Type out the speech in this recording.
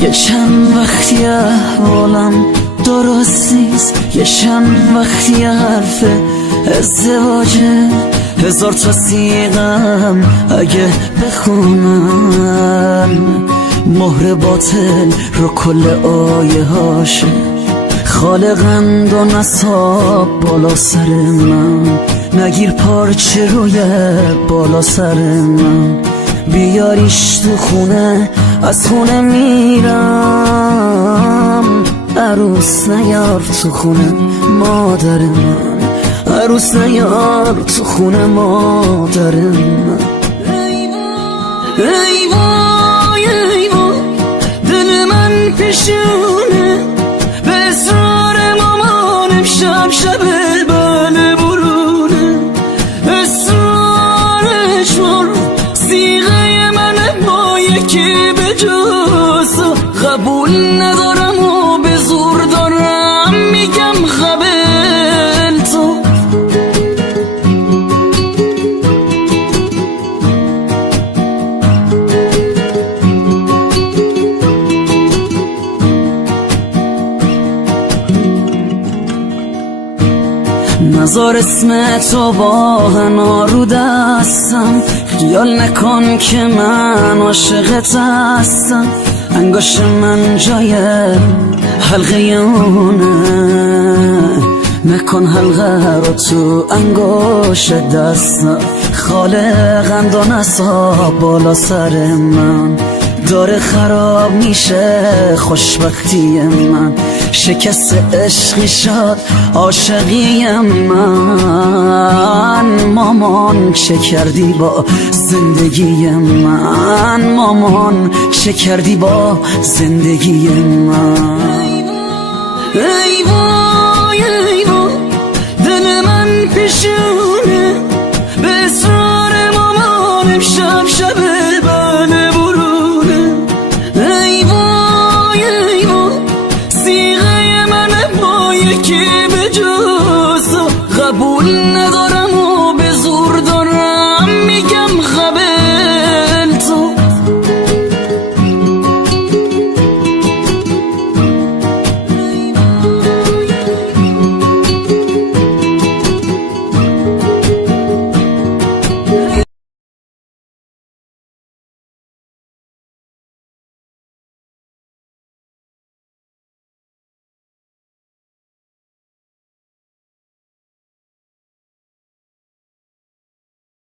یه چند وقتی احوالم درست نیست، یه چند وقتی حرف ازدواجه، هزار تا سیغم اگه بخونم مهر باطل رو کل آیه هاشه. خالقند و نصاب بالا سر من، نگیر پارچه روی بالا سر من، بیاریش تو خونه از خونه میرم. عروس نیار تو خونه مادر من، عروس نیار تو خونه مادر من. ای وای ای وای دل من پیشونه، به اصرار مامانم شب شب بله برونه، اصرارش مر سیغه من با یکی به جز قبول ندارم و به زور دارم میگم قبل تو. نزار اسم تو با هنا رو دستم، خیال نکن که من عاشقت هستم. انگاش من جای حلقه اونه، نکن حلقه رو تو انگاش دستم. خالقند و نصاب بالا سر من، داره خراب میشه خوشبختی من. شکست عشقی شد عاشقی من، مامان چه کردی با زندگی من، مامان چه کردی با زندگی من. ای وای ای وای دل من پیشونه،